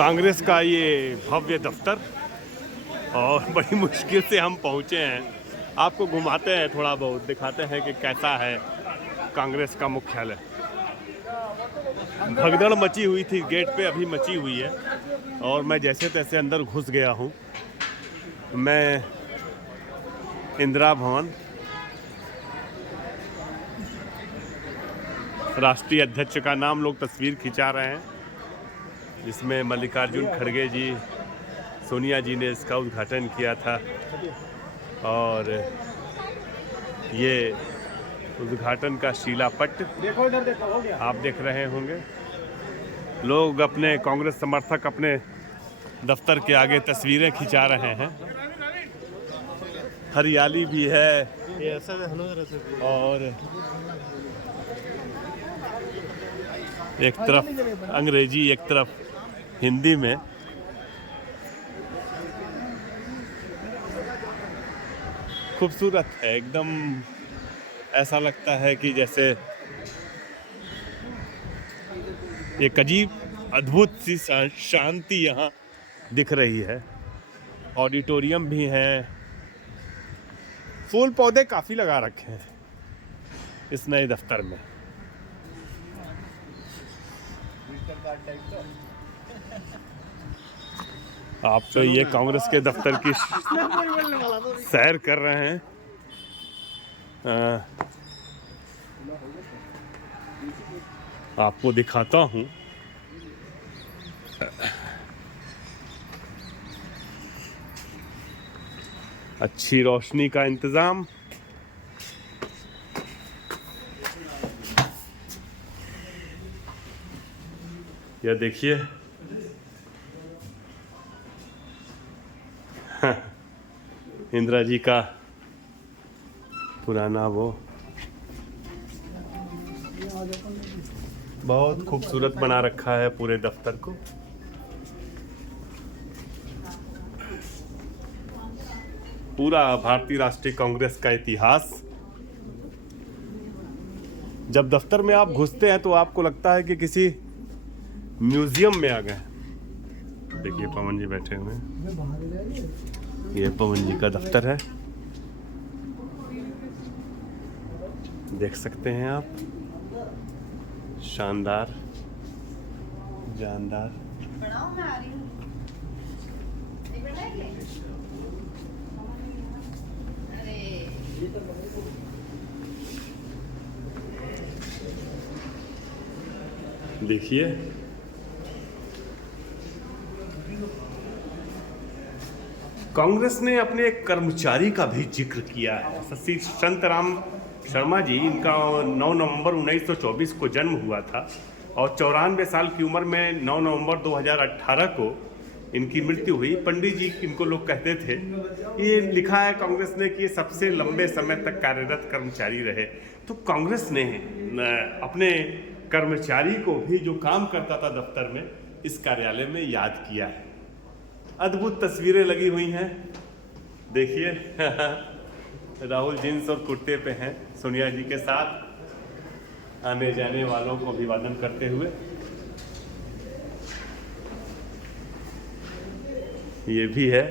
कांग्रेस का ये भव्य दफ्तर और बड़ी मुश्किल से हम पहुंचे हैं। आपको घुमाते हैं, थोड़ा बहुत दिखाते हैं कि कैसा है कांग्रेस का मुख्यालय। भगदड़ मची हुई थी गेट पे, अभी मची हुई है और मैं जैसे तैसे अंदर घुस गया हूं। मैं इंदिरा भवन, राष्ट्रीय अध्यक्ष का नाम लोग तस्वीर खिंचा रहे हैं, जिसमें मल्लिकार्जुन खड़गे जी, सोनिया जी ने इसका उद्घाटन किया था। और ये उद्घाटन का शिलापट आप देख रहे होंगे। लोग अपने कांग्रेस समर्थक अपने दफ्तर के आगे तस्वीरें खिंचा रहे हैं। हरियाली भी है और एक तरफ अंग्रेजी, एक तरफ हिंदी में। खूबसूरत है एकदम, ऐसा लगता है कि जैसे एक अजीब अद्भुत सी शांति यहाँ दिख रही है। ऑडिटोरियम भी हैं, फूल पौधे काफ़ी लगा रखे हैं इस नए दफ्तर में। आप तो ये कांग्रेस के दफ्तर की सैर कर रहे हैं। आपको दिखाता हूं। अच्छी रोशनी का इंतजाम। यह देखिए, इंदिरा जी का पुराना वो बहुत खूबसूरत बना रखा है पूरे दफ्तर को। पूरा भारतीय राष्ट्रीय कांग्रेस का इतिहास। जब दफ्तर में आप घुसते हैं तो आपको लगता है कि किसी म्यूजियम में आ गए। देखिए पवन जी बैठे हुए हैं, ये पवन जी का दफ्तर है, देख सकते हैं आप। शानदार, जानदार। देखिए कांग्रेस ने अपने एक कर्मचारी का भी जिक्र किया है। शशि शांताराम शर्मा जी, इनका 9 नवंबर 1924 को जन्म हुआ था और 94 साल की उम्र में 9 नवंबर 2018 को इनकी मृत्यु हुई। पंडित जी इनको लोग कहते थे। ये लिखा है कांग्रेस ने कि ये सबसे लंबे समय तक कार्यरत कर्मचारी रहे। तो कांग्रेस ने अपने कर्मचारी को भी, जो काम करता था दफ्तर में, इस कार्यालय में याद किया है। अद्भुत तस्वीरें लगी हुई हैं, देखिए। राहुल जींस और कुर्ते पे हैं, सोनिया जी के साथ आने जाने वालों को अभिवादन करते हुए। ये भी है।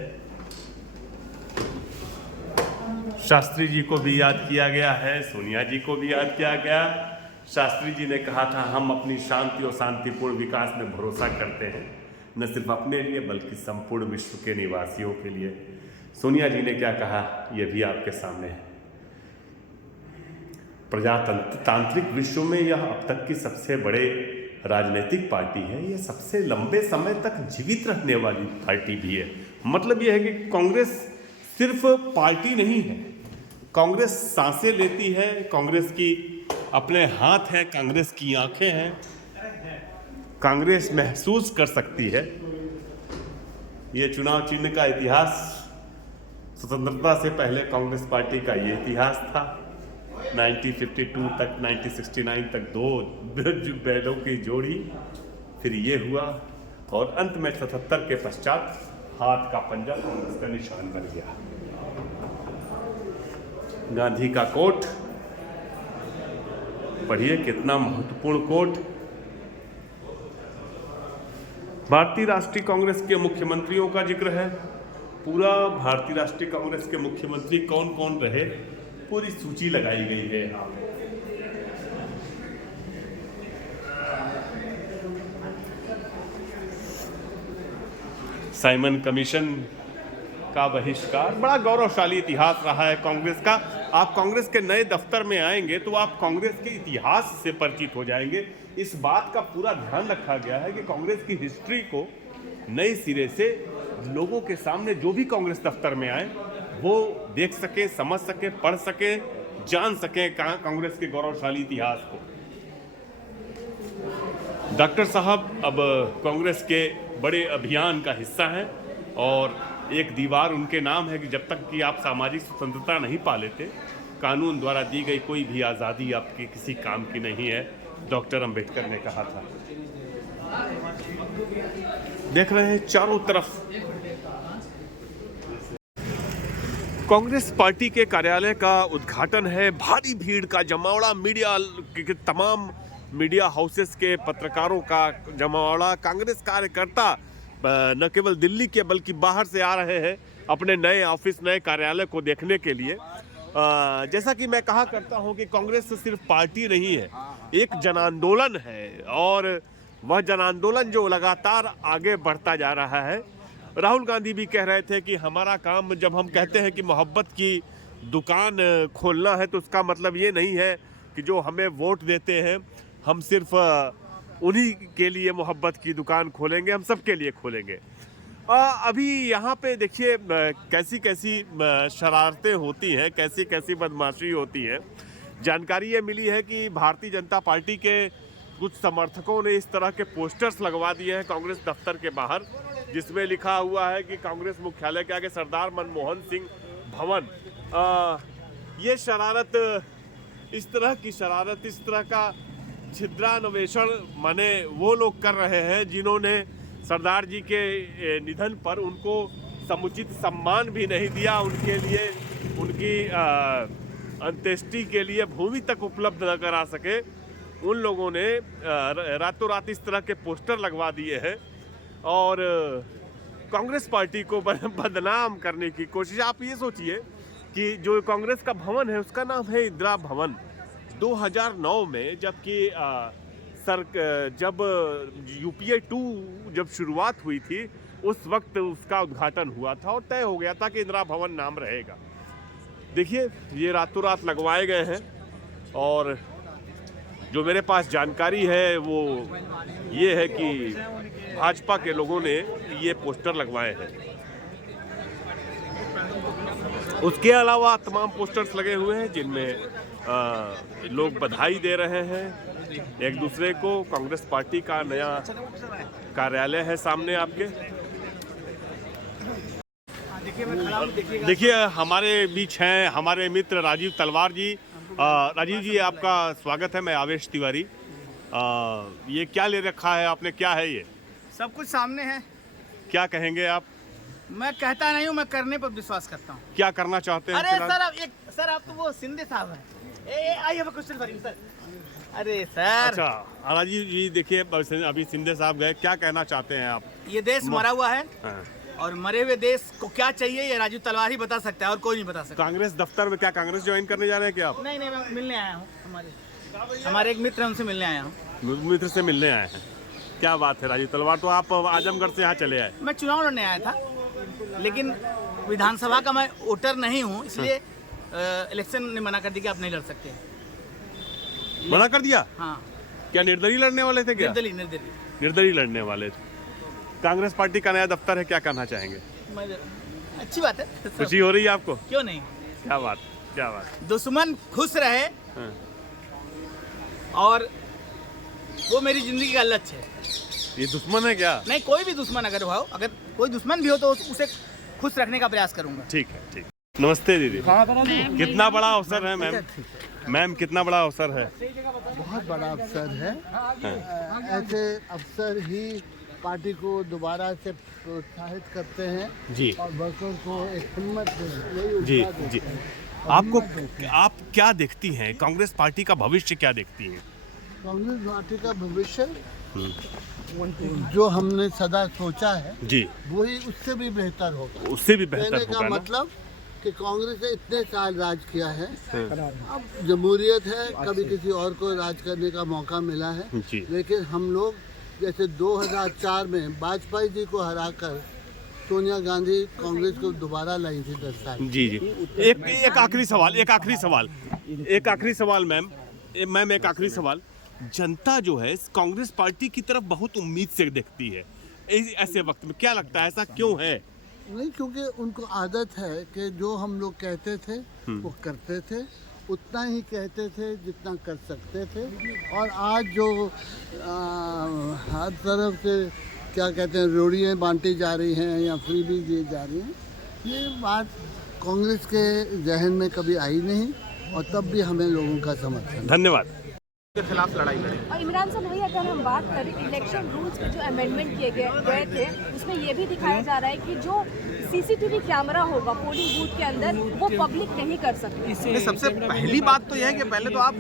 शास्त्री जी को भी याद किया गया है, सोनिया जी को भी याद किया गया। शास्त्री जी ने कहा था, हम अपनी शांति और शांतिपूर्ण विकास में भरोसा करते हैं, न सिर्फ अपने लिए बल्कि संपूर्ण विश्व के निवासियों के लिए। सोनिया जी ने क्या कहा, यह भी आपके सामने है। प्रजातांत्रिक विश्व में यह अब तक की सबसे बड़े राजनीतिक पार्टी है। यह सबसे लंबे समय तक जीवित रहने वाली पार्टी भी है। मतलब यह है कि कांग्रेस सिर्फ पार्टी नहीं है, कांग्रेस सांसें लेती है, कांग्रेस की अपने हाथ हैं, कांग्रेस की आंखें हैं, कांग्रेस महसूस कर सकती है। ये चुनाव चिन्ह का इतिहास, स्वतंत्रता से पहले कांग्रेस पार्टी का ये इतिहास था। 1952 तक, 1969 तक 2 बैलों की जोड़ी, फिर ये हुआ और अंत में 77 के पश्चात हाथ का पंजा कांग्रेस का निशान बन गया। गांधी का कोट पढ़िए, कितना महत्वपूर्ण कोट। भारतीय राष्ट्रीय कांग्रेस के मुख्यमंत्रियों का जिक्र है। पूरा भारतीय राष्ट्रीय कांग्रेस के मुख्यमंत्री कौन कौन रहे, पूरी सूची लगाई गई है यहाँ पे। साइमन कमीशन का बहिष्कार, बड़ा गौरवशाली इतिहास रहा है कांग्रेस का। आप कांग्रेस के नए दफ्तर में आएंगे तो आप कांग्रेस के इतिहास से परिचित हो जाएंगे। इस बात का पूरा ध्यान रखा गया है कि कांग्रेस की हिस्ट्री को नए सिरे से लोगों के सामने जो भी कांग्रेस दफ्तर में आए वो देख सके, समझ सके, पढ़ सके, जान सके कांग्रेस के गौरवशाली इतिहास को। डॉक्टर साहब अब कांग्रेस के बड़े अभियान का हिस्सा हैं और एक दीवार उनके नाम है कि जब तक कि आप सामाजिक स्वतंत्रता नहीं पा लेते, कानून द्वारा दी गई कोई भी आज़ादी आपके किसी काम की नहीं है, डॉक्टर अंबेडकर ने कहा था। देख रहे हैं चारों तरफ कांग्रेस पार्टी के कार्यालय का उद्घाटन है। भारी भीड़ का जमावड़ा, मीडिया के तमाम मीडिया हाउसेस के पत्रकारों का जमावड़ा। कांग्रेस कार्यकर्ता न केवल दिल्ली के बल्कि बाहर से आ रहे हैं अपने नए ऑफिस, नए कार्यालय को देखने के लिए। जैसा कि मैं कहा करता हूं कि कांग्रेस सिर्फ पार्टी नहीं है, एक जन आंदोलन है और वह जन आंदोलन जो लगातार आगे बढ़ता जा रहा है। राहुल गांधी भी कह रहे थे कि हमारा काम, जब हम कहते हैं कि मोहब्बत की दुकान खोलना है तो उसका मतलब ये नहीं है कि जो हमें वोट देते हैं हम सिर्फ उन्हीं के लिए मोहब्बत की दुकान खोलेंगे, हम सबके लिए खोलेंगे। अभी यहाँ पे देखिए कैसी कैसी शरारतें होती हैं, कैसी कैसी बदमाशी होती है। जानकारी ये मिली है कि भारतीय जनता पार्टी के कुछ समर्थकों ने इस तरह के पोस्टर्स लगवा दिए हैं कांग्रेस दफ्तर के बाहर, जिसमें लिखा हुआ है कि कांग्रेस मुख्यालय के आगे सरदार मनमोहन सिंह भवन। ये शरारत, इस तरह की शरारत, इस तरह का छिद्रान्वेषण माने वो लोग कर रहे हैं जिन्होंने सरदार जी के निधन पर उनको समुचित सम्मान भी नहीं दिया, उनके लिए उनकी अंत्येष्टि के लिए भूमि तक उपलब्ध न करा सके। उन लोगों ने रातों रात इस तरह के पोस्टर लगवा दिए हैं और कांग्रेस पार्टी को बदनाम करने की कोशिश। आप ये सोचिए कि जो कांग्रेस का भवन है उसका नाम है इंदिरा भवन। 2009 में जब UPA 2 जब शुरुआत हुई थी उस वक्त उसका उद्घाटन हुआ था और तय हो गया था कि इंदिरा भवन नाम रहेगा। देखिए ये रातों रात लगवाए गए हैं और जो मेरे पास जानकारी है वो ये है कि भाजपा के लोगों ने ये पोस्टर लगवाए हैं। उसके अलावा तमाम पोस्टर्स लगे हुए हैं जिनमें लोग बधाई दे रहे हैं एक दूसरे को। कांग्रेस पार्टी का नया कार्यालय है सामने आपके। देखिए हमारे बीच हैं हमारे मित्र राजीव तलवार जी। राजीव जी आपका स्वागत है। मैं आवेश तिवारी। ये क्या ले रखा है आपने, क्या है ये? सब कुछ सामने है। क्या कहेंगे आप? मैं कहता नहीं हूँ, मैं करने पर विश्वास करता हूँ। क्या करना चाहते हैं? अरे सर आप तो वो सिंधे साहब हैं। आइए क्वेश्चन सर। अरे सर। अच्छा राजीव जी देखिए अभी सिंधे साहब गए, क्या कहना चाहते हैं आप? ये देश मरा हुआ है और मरे हुए देश को क्या चाहिए ये राजीव तलवार ही बता सकता है और कोई नहीं बता सकता। कांग्रेस दफ्तर में क्या कांग्रेस ज्वाइन करने जा रहे हैं क्या आप? नहीं मैं मिलने आया हूँ। हमारे एक मित्र उनसे मिलने आया हूँ। मित्र से मिलने आए हैं, क्या बात है राजीव तलवार। तो आप आजमगढ़ से यहाँ चले आए? मैं चुनाव लड़ने आया था लेकिन विधानसभा का मैं वोटर नहीं हूँ, इसलिए इलेक्शन ने मना कर दिया कि आप नहीं लड़ सकते। मना कर दिया? हाँ। क्या निर्दलीय लड़ने वाले थे क्या? निर्दलीय लड़ने वाले थे। कांग्रेस पार्टी का नया दफ्तर है, क्या कहना चाहेंगे? अच्छी बात है। खुशी हो रही है आपको? क्यों नहीं। क्या बात, क्या बात। दुश्मन खुश रहे और वो मेरी जिंदगी का लक्ष्य है। ये दुश्मन है क्या? नहीं, कोई भी दुश्मन अगर कोई दुश्मन भी हो तो उसे खुश रखने का प्रयास करूंगा। ठीक है, ठीक। नमस्ते दीदी। कितना बड़ा अवसर है मैम? मैम कितना बड़ा अवसर है? बहुत बड़ा अवसर है। ऐसे अवसर ही पार्टी को दोबारा से प्रोत्साहित करते हैं जी और वर्करों को एक हिम्मत जी जी। आपको आप क्या देखती हैं, कांग्रेस पार्टी का भविष्य क्या देखती हैं? कांग्रेस पार्टी का भविष्य जो हमने सदा सोचा है जी, वही उससे भी बेहतर होगा। उससे भी बेहतर कहने का होगा ना। मतलब कि कांग्रेस ने इतने साल राज किया है, अब जमहूरियत है, कभी किसी और को राज करने का मौका मिला है, जी। लेकिन हम लोग जैसे 2004 में वाजपेयी जी को हराकर सोनिया गांधी कांग्रेस को दोबारा लाई थी 10 साल। जी जी। एक आखिरी सवाल, एक आखिरी सवाल मैम, एक आखिरी सवाल। जनता जो है कांग्रेस पार्टी की तरफ बहुत उम्मीद से देखती है ऐसे वक्त में, क्या लगता है ऐसा क्यों है? नहीं, क्योंकि उनको आदत है कि जो हम लोग कहते थे वो करते थे, उतना ही कहते थे जितना कर सकते थे। और आज जो हर तरफ से क्या कहते हैं रोड़ियाँ बांटी जा रही हैं या फ्री भी दी जा रही हैं, ये बात कांग्रेस के जहन में कभी आई नहीं और तब भी हमें लोगों का समर्थन। धन्यवाद। के खिलाफ लड़ाई लड़ी। और इमरान साहब वही अगर हम बात करें इलेक्शन रूल्स में जो अमेंडमेंट किए गए थे, उसमें ये भी दिखाया जा रहा है कि जो सीसीटीवी कैमरा होगा पोलिंग बूथ के अंदर वो पब्लिक नहीं कर सकते। सबसे पहली बात तो यह है कि पहले तो आप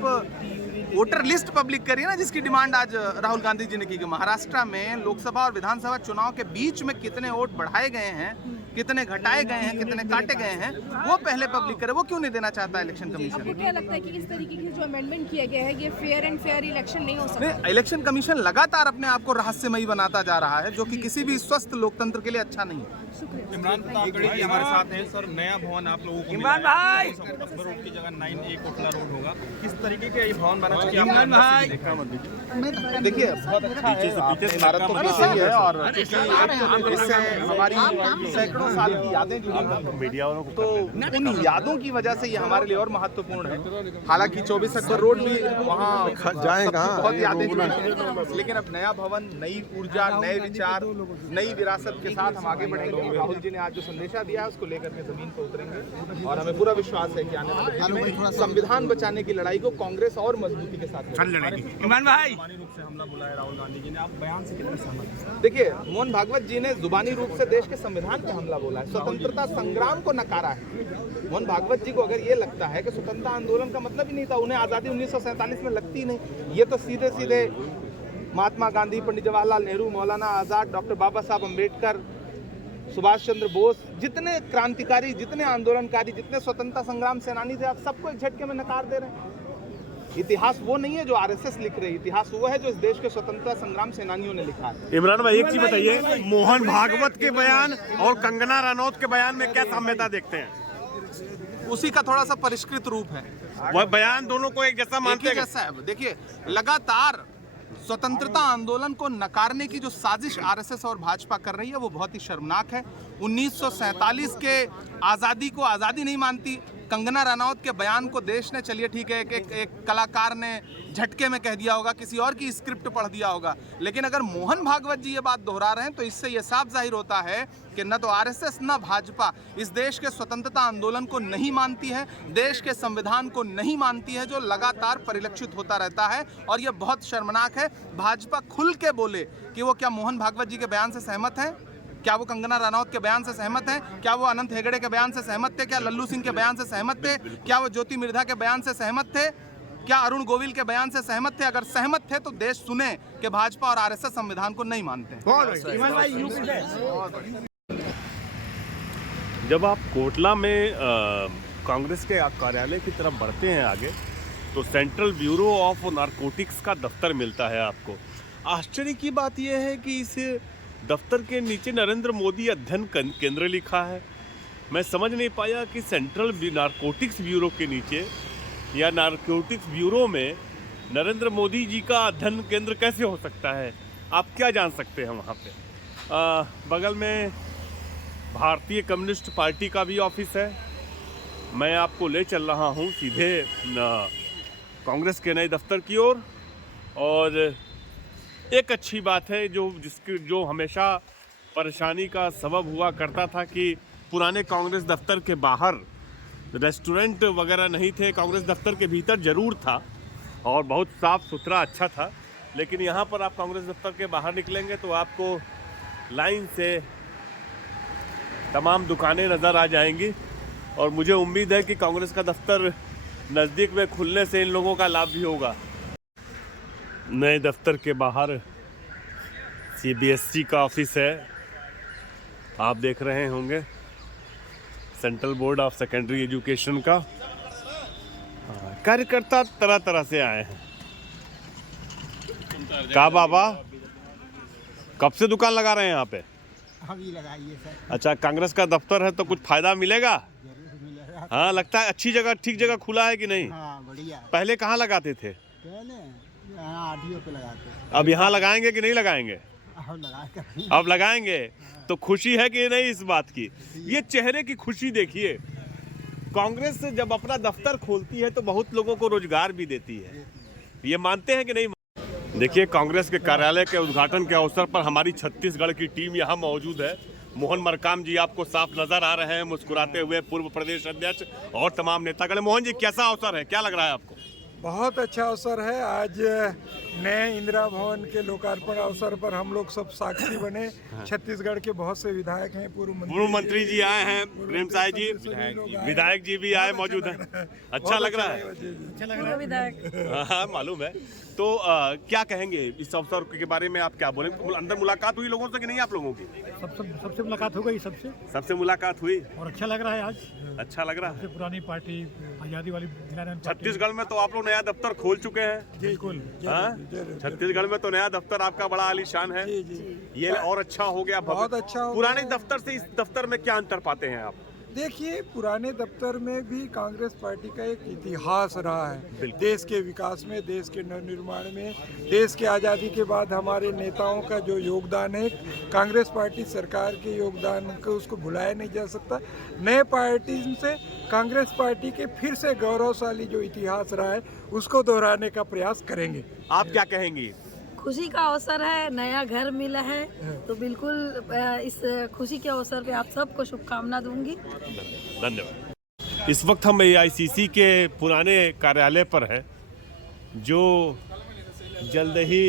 वोटर लिस्ट पब्लिक करिए ना, जिसकी डिमांड आज राहुल गांधी जी ने की। महाराष्ट्र में लोकसभा और विधानसभा चुनाव के बीच में कितने वोट बढ़ाए गए हैं, कितने घटाए गए हैं, कितने काटे गए हैं, वो पहले पब्लिक करे। वो क्यों नहीं देना चाहता इलेक्शन कमीशन? आपको क्या लगता है कि इस तरीके के जो अमेंडमेंट किया गया है ये फेयर एंड फेयर इलेक्शन नहीं हो सकता? इलेक्शन कमीशन लगातार अपने आप को रहस्यमयी बनाता जा रहा है, जो कि किसी भी स्वस्थ लोकतंत्र के लिए अच्छा नहीं है। इमरान तागड़ी जी हमारे साथ हैं। सर, नया भवन आप लोगों को इमरान भाई अकबर रोड की जगह 9A कोटला रोड होगा, किस तरीके के ये भवन बना चुके हैं? इमरान भाई देखिए, बहुत अच्छा है, आपने इमारत तो भी सही है और इससे हमारी सैकड़ों साल की यादें जुड़ी हैं। मीडिया वालों को तो उन यादों की वजह से ये हमारे लिए और महत्वपूर्ण है। हालांकि 24 अकबर रोड भी वहाँ जाएगा, बहुत यादें जुड़ी हैं, लेकिन अब नया भवन, नई ऊर्जा, नए विचार, नई विरासत के साथ हम आगे बढ़ेंगे। राहुल जी ने आज जो संदेशा दिया है उसको लेकर के जमीन पर उतरेंगे और हमें पूरा विश्वास है कि आने वाले दिन में संविधान बचाने की लड़ाई को कांग्रेस और मजबूती के साथ लड़ेगी। इमरान भाई जुबानी रूप से हमला बोला है राहुल गांधी जी ने, आप बयान से कितने सहमत हैं? देखिए, मोहन भागवत जी ने जुबानी रूप से देश के संविधान पर हमला बोला है, स्वतंत्रता संग्राम को नकारा है। मोहन भागवत जी को अगर ये लगता है कि स्वतंत्रता आंदोलन का मतलब ही नहीं था, उन्हें आज़ादी 1947 में लगती नहीं, ये तो सीधे सीधे महात्मा गांधी, पंडित जवाहरलाल नेहरू, मौलाना आज़ाद, डॉक्टर बाबा साहब अम्बेडकर, सुभाष चंद्र बोस, जितने क्रांतिकारी, जितने आंदोलनकारी, जितने स्वतंत्रता संग्राम सेनानी थे, आप सबको एक झटके में नकार दे रहे हैं। इतिहास वो नहीं है जो आरएसएस लिख रही है, इतिहास वो है जो इस देश के स्वतंत्रता संग्राम सेनानियों ने लिखा है। इमरान भाई एक चीज बताइए, मोहन भागवत के बयान और कंगना रनौत के बयान में क्या साम्यता देखते हैं? उसी का थोड़ा सा परिष्कृत रूप है, वह बयान दोनों को एक जैसा मानते हैं? जैसा है। देखिए, लगातार स्वतंत्रता आंदोलन को नकारने की जो साजिश आरएसएस और भाजपा कर रही है वो बहुत ही शर्मनाक है। 1947 के आज़ादी को आज़ादी नहीं मानती। कंगना रनौत के बयान को देश ने, चलिए ठीक है, एक कलाकार ने झटके में कह दिया होगा, किसी और की स्क्रिप्ट पढ़ दिया होगा, लेकिन अगर मोहन भागवत जी ये बात दोहरा रहे हैं तो इससे ये साफ जाहिर होता है कि न तो आरएसएस न भाजपा इस देश के स्वतंत्रता आंदोलन को नहीं मानती है, देश के संविधान को नहीं मानती है, जो लगातार परिलक्षित होता रहता है। और ये बहुत शर्मनाक है। भाजपा खुल के बोले कि वो क्या मोहन भागवत जी के बयान से सहमत है, क्या वो कंगना रनौत के बयान से सहमत हैं, क्या वो अनंत हेगड़े के बयान से सहमत थे, क्या लल्लू सिंह के बयान से सहमत थे, क्या वो ज्योति मिर्धा के बयान से सहमत थे, क्या अरुण गोविल के बयान से सहमत थे? अगर सहमत थे तो देश सुने कि भाजपा और आरएसएस संविधान को नहीं मानते। जब आप कोटला में कांग्रेस के कार्यालय की तरफ बढ़ते हैं आगे, तो सेंट्रल ब्यूरो ऑफ नारकोटिक्स का दफ्तर मिलता है आपको। आश्चर्य की बात यह है कि इस दफ्तर के नीचे नरेंद्र मोदी अध्ययन केंद्र लिखा है। मैं समझ नहीं पाया कि सेंट्रल नारकोटिक्स ब्यूरो के नीचे या नारकोटिक्स ब्यूरो में नरेंद्र मोदी जी का अध्ययन केंद्र कैसे हो सकता है। आप क्या जान सकते हैं वहाँ पे? बगल में भारतीय कम्युनिस्ट पार्टी का भी ऑफिस है। मैं आपको ले चल रहा हूँ सीधे कांग्रेस के नए दफ्तर की ओर। और एक अच्छी बात है जो हमेशा परेशानी का सबब हुआ करता था कि पुराने कांग्रेस दफ्तर के बाहर रेस्टोरेंट वगैरह नहीं थे। कांग्रेस दफ्तर के भीतर ज़रूर था और बहुत साफ़ सुथरा अच्छा था, लेकिन यहाँ पर आप कांग्रेस दफ्तर के बाहर निकलेंगे तो आपको लाइन से तमाम दुकानें नज़र आ जाएंगी। और मुझे उम्मीद है कि कांग्रेस का दफ्तर नज़दीक में खुलने से इन लोगों का लाभ भी होगा। नए दफ्तर के बाहर CBSE का ऑफिस है, आप देख रहे होंगे, central board of secondary education का। कार्यकर्ता तरह तरह से आए हैं। का बाबा कब से दुकान लगा रहे हैं यहाँ पे? अभी लगाइए सर। अच्छा, कांग्रेस का दफ्तर है तो कुछ फायदा मिलेगा? जरूर मिलेगा। हाँ, लगता है अच्छी जगह, ठीक जगह खुला है कि नहीं? हाँ बढ़िया। पहले कहाँ लगाते थे? पहले यहाँ आरटीओ पे लगाते। अब यहाँ लगाएंगे कि नहीं लगाएंगे? अब लगा कर अब लगाएंगे। तो खुशी है कि नहीं इस बात की? ये चेहरे की खुशी देखिए। कांग्रेस जब अपना दफ्तर खोलती है तो बहुत लोगों को रोजगार भी देती है। ये मानते हैं कि नहीं? देखिए, कांग्रेस के कार्यालय के उद्घाटन के अवसर पर हमारी छत्तीसगढ़ की टीम यहाँ मौजूद है। मोहन मरकाम जी आपको साफ नजर आ रहे हैं मुस्कुराते हुए, पूर्व प्रदेश अध्यक्ष और तमाम नेतागण। मोहन जी, कैसा अवसर है, क्या लग रहा है आपको? बहुत अच्छा अवसर है। आज नए इंदिरा भवन के लोकार्पण अवसर पर हम लोग सब साक्षी बने। छत्तीसगढ़ के बहुत से विधायक हैं, पूर्व मंत्री जी आए हैं, प्रेम साय जी, विधायक जी भी आए मौजूद हैं। अच्छा लग रहा है? अच्छा लग रहा है विधायक। हाँ, मालूम है। तो क्या कहेंगे इस अवसर के बारे में, आप क्या बोलें? अंदर मुलाकात हुई लोगों से कि नहीं आप लोगों की? सबसे मुलाकात हो गई, सबसे मुलाकात हुई और अच्छा लग रहा है। आज अच्छा लग रहा है। पुरानी पार्टी आजादी वाली छत्तीसगढ़ में तो आप लोग नया दफ्तर खोल चुके हैं। बिल्कुल। हाँ? छत्तीसगढ़ में तो नया दफ्तर आपका बड़ा आलीशान है। ये और अच्छा हो गया, बहुत अच्छा हो पुराने गया। दफ्तर से इस दफ्तर में क्या अंतर पाते हैं आप? देखिए, पुराने दफ्तर में भी कांग्रेस पार्टी का एक इतिहास रहा है। देश के विकास में, देश के नवनिर्माण में, देश के आज़ादी के बाद हमारे नेताओं का जो योगदान है, कांग्रेस पार्टी सरकार के योगदान को उसको भुलाया नहीं जा सकता। नए पार्टी से कांग्रेस पार्टी के फिर से गौरवशाली जो इतिहास रहा है उसको दोहराने का प्रयास करेंगे। आप क्या कहेंगी? खुशी का अवसर है, नया घर मिला है, तो बिल्कुल इस खुशी के अवसर पे आप सबको शुभकामना दूंगी। धन्यवाद। इस वक्त हम AICC के पुराने कार्यालय पर हैं, जो जल्द ही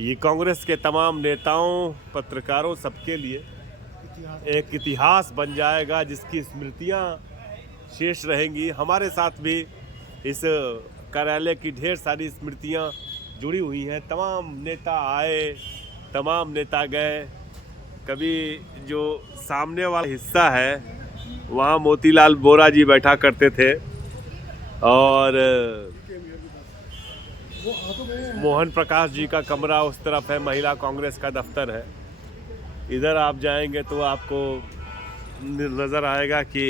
ये कांग्रेस के तमाम नेताओं, पत्रकारों, सबके लिए एक इतिहास बन जाएगा, जिसकी स्मृतियां शेष रहेंगी। हमारे साथ भी इस कार्यालय की ढेर सारी स्मृतियां जुड़ी हुई हैं। तमाम नेता आए, तमाम नेता गए। कभी जो सामने वाला हिस्सा है वहाँ मोतीलाल बोरा जी बैठा करते थे, और मोहन प्रकाश जी का कमरा उस तरफ है, महिला कांग्रेस का दफ्तर है। इधर आप जाएंगे तो आपको नज़र आएगा कि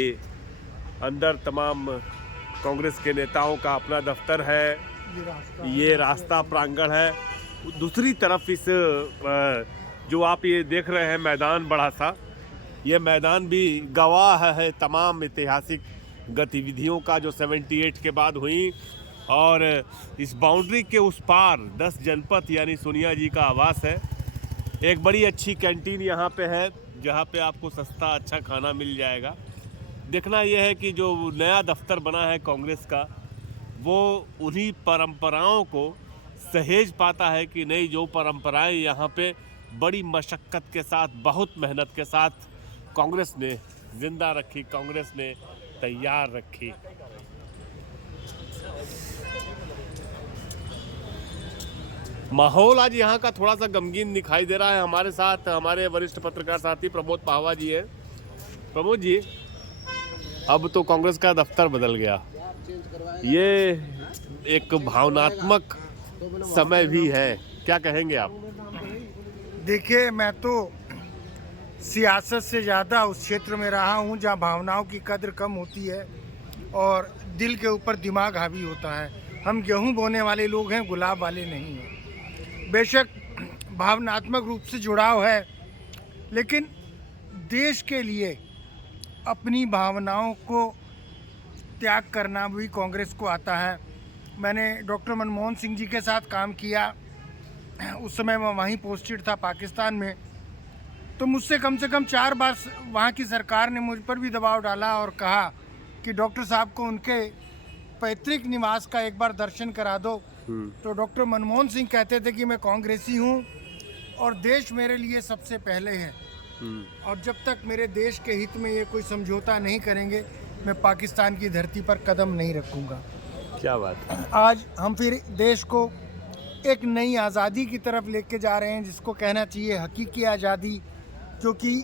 अंदर तमाम कांग्रेस के नेताओं का अपना दफ्तर है। ये रास्ता प्रांगण है। दूसरी तरफ इस जो आप ये देख रहे हैं मैदान बड़ा सा, ये मैदान भी गवाह है तमाम ऐतिहासिक गतिविधियों का जो 78 के बाद हुई। और इस बाउंड्री के उस पार 10 जनपद यानी सोनिया जी का आवास है। एक बड़ी अच्छी कैंटीन यहाँ पे है, जहाँ पे आपको सस्ता अच्छा खाना मिल जाएगा। देखना यह है कि जो नया दफ्तर बना है कांग्रेस का, वो उन्हीं परंपराओं को सहेज पाता है कि नहीं, जो परंपराएं यहाँ पे बड़ी मशक्क़त के साथ, बहुत मेहनत के साथ कांग्रेस ने जिंदा रखी, कांग्रेस ने तैयार रखी। माहौल आज यहाँ का थोड़ा सा गमगीन दिखाई दे रहा है। हमारे साथ हमारे वरिष्ठ पत्रकार साथी प्रमोद पाहवा जी हैं। प्रमोद जी, अब तो कांग्रेस का दफ्तर बदल गया, ये एक भावनात्मक समय भी है, क्या कहेंगे आप? देखिए, मैं तो सियासत से ज़्यादा उस क्षेत्र में रहा हूँ जहाँ भावनाओं की कद्र कम होती है और दिल के ऊपर दिमाग हावी होता है। हम गेहूँ बोने वाले लोग हैं, गुलाब वाले नहीं हैं। बेशक भावनात्मक रूप से जुड़ाव है, लेकिन देश के लिए अपनी भावनाओं को त्याग करना भी कांग्रेस को आता है। मैंने डॉक्टर मनमोहन सिंह जी के साथ काम किया, उस समय मैं वहीं पोस्टेड था पाकिस्तान में, तो मुझसे कम से कम 4 बार वहाँ की सरकार ने मुझ पर भी दबाव डाला और कहा कि डॉक्टर साहब को उनके पैतृक निवास का एक बार दर्शन करा दो। तो डॉक्टर मनमोहन सिंह कहते थे कि मैं कांग्रेसी हूँ और देश मेरे लिए सबसे पहले है, और जब तक मेरे देश के हित में ये कोई समझौता नहीं करेंगे, मैं पाकिस्तान की धरती पर कदम नहीं रखूँगा। क्या बात है। आज हम फिर देश को एक नई आज़ादी की तरफ लेके जा रहे हैं, जिसको कहना चाहिए हकीकी आज़ादी, क्योंकि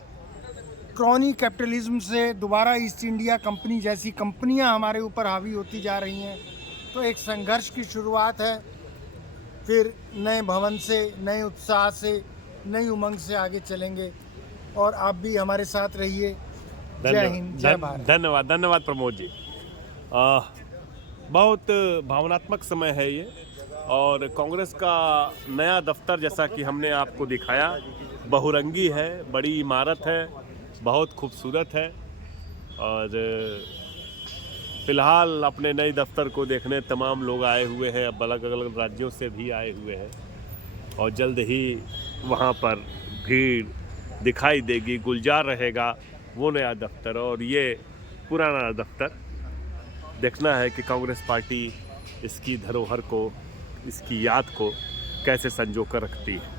क्रॉनी कैपिटलिज्म से दोबारा ईस्ट इंडिया कंपनी जैसी कंपनियां हमारे ऊपर हावी होती जा रही हैं। तो एक संघर्ष की शुरुआत है, फिर नए भवन से, नए उत्साह से, नई उमंग से आगे चलेंगे। और आप भी हमारे साथ रहिए। जय हिंद, जय भारत। धन्यवाद, धन्यवाद प्रमोद जी। बहुत भावनात्मक समय है ये, और कांग्रेस का नया दफ्तर जैसा कि हमने आपको दिखाया, बहुरंगी है, बड़ी इमारत है, बहुत खूबसूरत है। और फ़िलहाल अपने नए दफ्तर को देखने तमाम लोग आए हुए हैं, अब अलग अलग राज्यों से भी आए हुए हैं, और जल्द ही वहाँ पर भीड़ दिखाई देगी, गुलजार रहेगा वो नया दफ्तर। और ये पुराना दफ्तर देखना है कि कांग्रेस पार्टी इसकी धरोहर को, इसकी याद को कैसे संजो कर रखती है।